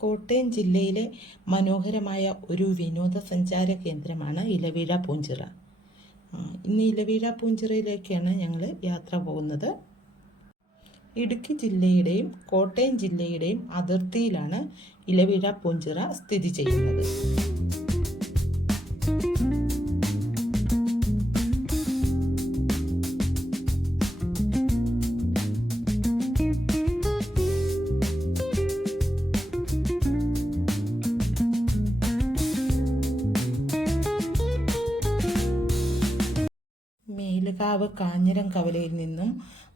കോട്ടയം ജില്ലയിലെ മനോഹരമായ ഒരു വിനോദസഞ്ചാര കേന്ദ്രമാണ് ഇലവീഴ പൂഞ്ചിറ. ഇന്ന് ഇലവീഴ പൂഞ്ചിറയിലേക്കാണ് ഞങ്ങൾ യാത്ര പോകുന്നത്. ഇടുക്കി ജില്ലയുടെയും കോട്ടയം ജില്ലയുടെയും അതിർത്തിയിലാണ് ഇലവീഴ പൂഞ്ചിറ സ്ഥിതി ചെയ്യുന്നത്. മേലുകാവ് കാഞ്ഞിരം കവലയിൽ നിന്നും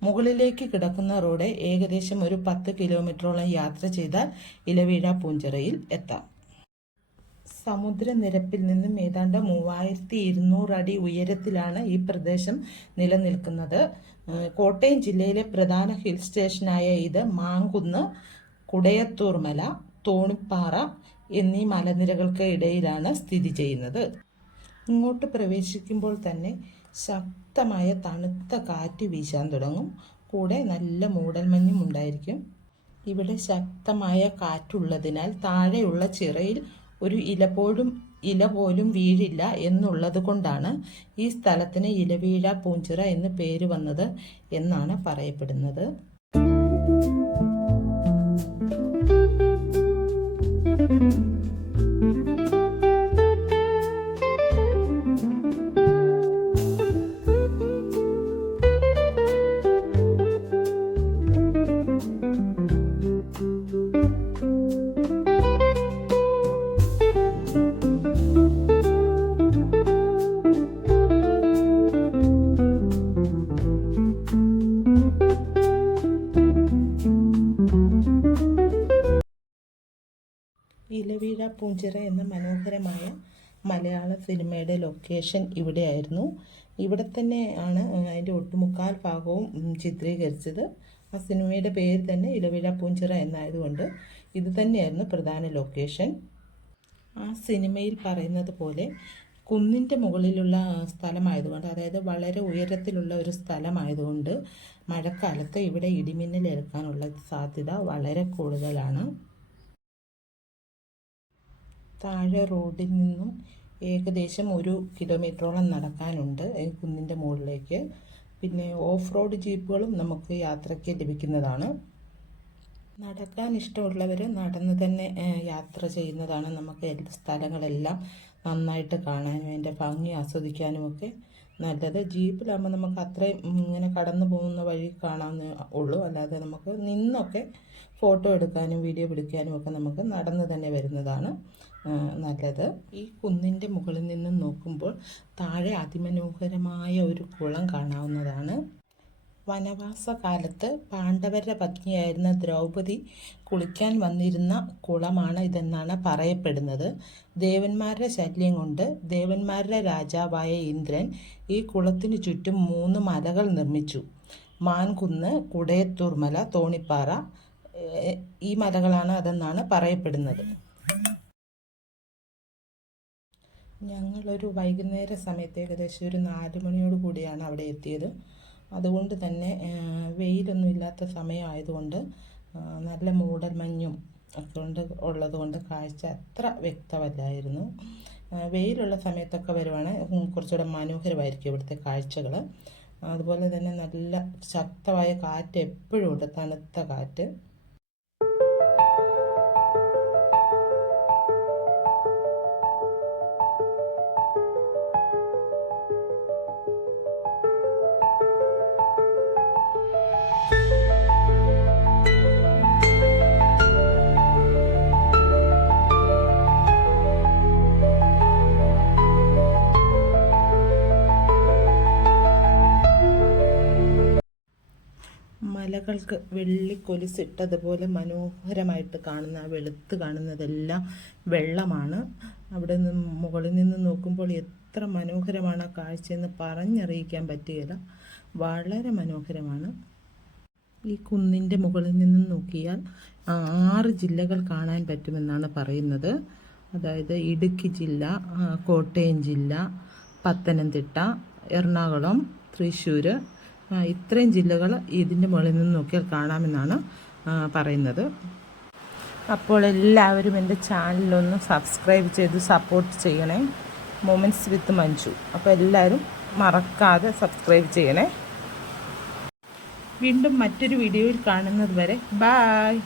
മുകളിലേക്ക് കിടക്കുന്ന റോഡ് ഏകദേശം ഒരു 10 കിലോമീറ്ററോളം യാത്ര ചെയ്താൽ ഇലവീഴ പൂഞ്ചിറയിൽ എത്താം. സമുദ്രനിരപ്പിൽ നിന്നും ഏതാണ്ട് 3200 അടി ഉയരത്തിലാണ് ഈ പ്രദേശം നിലനിൽക്കുന്നത്. കോട്ടയം ജില്ലയിലെ പ്രധാന ഹിൽ സ്റ്റേഷനായ ഇത് മാങ്കുന്ന്, കുടയത്തൂർ മല, തോണിപ്പാറ എന്നീ മലനിരകൾക്ക് ഇടയിലാണ് സ്ഥിതി ചെയ്യുന്നത്. ഇങ്ങോട്ട് പ്രവേശിക്കുമ്പോൾ തന്നെ ശക്തമായ തണുത്ത കാറ്റ് വീശാൻ തുടങ്ങും. കൂടെ നല്ല മൂടൽമഞ്ഞും ഉണ്ടായിരിക്കും. ഇവിടെ ശക്തമായ കാറ്റുള്ളതിനാൽ താഴെയുള്ള ചിറയിൽ ഒരു ഇല പോലും വീഴില്ല എന്നുള്ളത് കൊണ്ടാണ് ഈ സ്ഥലത്തിന് ഇലവീഴ പൂഞ്ചിറ എന്ന് പേര് വന്നത് എന്നാണ് പറയപ്പെടുന്നത്. ഇലവീഴ പൂഞ്ചിറ എന്ന മനോഹരമായ മലയാള സിനിമയുടെ ലൊക്കേഷൻ ഇവിടെയായിരുന്നു. ഇവിടെ തന്നെ ആണ് അതിൻ്റെ ഒട്ടുമുക്കാൽ ഭാഗവും ചിത്രീകരിച്ചത്. ആ സിനിമയുടെ പേര് തന്നെ ഇലവീഴ പൂഞ്ചിറ എന്നായതുകൊണ്ട് ഇത് തന്നെയായിരുന്നു പ്രധാന ലൊക്കേഷൻ. ആ സിനിമയിൽ പറയുന്നത് പോലെ കുന്നിൻ്റെ മുകളിലുള്ള സ്ഥലമായതുകൊണ്ട്, അതായത് വളരെ ഉയരത്തിലുള്ള ഒരു സ്ഥലമായതുകൊണ്ട് മഴക്കാലത്ത് ഇവിടെ ഇടിമിന്നൽ ഏൽക്കാനുള്ള സാധ്യത വളരെ കൂടുതലാണ്. താഴെ റോഡിൽ നിന്നും ഏകദേശം 1 കിലോമീറ്ററോളം നടക്കാനുണ്ട് കുന്നിൻ്റെ മുകളിലേക്ക്. പിന്നെ ഓഫ് റോഡ് ജീപ്പുകളും നമുക്ക് യാത്രയ്ക്ക് ലഭിക്കുന്നതാണ്. നടക്കാൻ ഇഷ്ടമുള്ളവർ നടന്ന് തന്നെ യാത്ര ചെയ്യുന്നതാണ് നമുക്ക് സ്ഥലങ്ങളെല്ലാം നന്നായിട്ട് കാണാനും അതിൻ്റെ ഭംഗി ആസ്വദിക്കാനുമൊക്കെ നല്ലത്. ജീപ്പിലാകുമ്പോൾ നമുക്ക് അത്രയും ഇങ്ങനെ കടന്നു പോകുന്ന വഴി കാണാവുന്നേ ഉള്ളൂ. അല്ലാതെ നമുക്ക് നിന്നൊക്കെ ഫോട്ടോ എടുക്കാനും വീഡിയോ പിടിക്കാനും ഒക്കെ നമുക്ക് നടന്ന് തന്നെ വരുന്നതാണ് നല്ലത്. ഈ കുന്നിൻ്റെ മുകളിൽ നിന്ന് നോക്കുമ്പോൾ താഴെ അതിമനോഹരമായ ഒരു കുളം കാണാവുന്നതാണ്. വനവാസകാലത്ത് പാണ്ഡവരുടെ പത്നിയായിരുന്ന ദ്രൗപദി കുളിക്കാൻ വന്നിരുന്ന കുളമാണ് ഇതെന്നാണ് പറയപ്പെടുന്നത്. ദേവന്മാരുടെ ശല്യം കൊണ്ട് ദേവന്മാരുടെ രാജാവായ ഇന്ദ്രൻ ഈ കുളത്തിനു ചുറ്റും 3 മലകൾ നിർമ്മിച്ചു. മാൻകുന്ന്, കുടയത്തൂർ മല, തോണിപ്പാറ ഈ മലകളാണ് അതെന്നാണ് പറയപ്പെടുന്നത്. ഞങ്ങളൊരു വൈകുന്നേര സമയത്ത് ഏകദേശം ഒരു 4 മണിയോട് കൂടിയാണ് അവിടെ എത്തിയത്. അതുകൊണ്ട് തന്നെ വെയിലൊന്നും ഇല്ലാത്ത സമയമായതുകൊണ്ട് നല്ല മൂടൽമഞ്ഞും ഒക്കെ ഉള്ളതുകൊണ്ട് കാഴ്ച അത്ര വ്യക്തമല്ലായിരുന്നു. വെയിലുള്ള സമയത്തൊക്കെ വരുവാണെങ്കിൽ കുറച്ചുകൂടെ മനോഹരമായിരിക്കും ഇവിടുത്തെ കാഴ്ചകൾ. അതുപോലെ തന്നെ നല്ല ശക്തമായ കാറ്റ് എപ്പോഴും ഉണ്ട്, തണുത്ത കാറ്റ്. മലകൾക്ക് വെള്ളിക്കൊലുസിട്ടതുപോലെ മനോഹരമായിട്ട് കാണുന്ന വെളുത്ത് കാണുന്നതെല്ലാം വെള്ളമാണ്. അവിടെ നിന്ന് മുകളിൽ നിന്ന് നോക്കുമ്പോൾ എത്ര മനോഹരമാണ് ആ കാഴ്ചയെന്ന് പറഞ്ഞറിയിക്കാൻ പറ്റുകയില്ല. വളരെ മനോഹരമാണ്. ഈ കുന്നിൻ്റെ മുകളിൽ നിന്ന് നോക്കിയാൽ 6 ജില്ലകൾ കാണാൻ പറ്റുമെന്നാണ് പറയുന്നത്. അതായത് ഇടുക്കി ജില്ല, കോട്ടയം ജില്ല, പത്തനംതിട്ട, എറണാകുളം, തൃശ്ശൂർ, ഇത്രയും ജില്ലകൾ ഇതിൻ്റെ മുകളിൽ നിന്ന് നോക്കിയാൽ കാണാമെന്നാണ് പറയുന്നത്. അപ്പോൾ എല്ലാവരും എൻ്റെ ചാനലൊന്ന് സബ്സ്ക്രൈബ് ചെയ്ത് സപ്പോർട്ട് ചെയ്യണേ. മൊമെൻറ്റ്സ് വിത്ത് മഞ്ജു. അപ്പോൾ എല്ലാവരും മറക്കാതെ സബ്സ്ക്രൈബ് ചെയ്യണേ. വീണ്ടും മറ്റൊരു വീഡിയോയിൽ കാണുന്നത് വരെ ബായ്.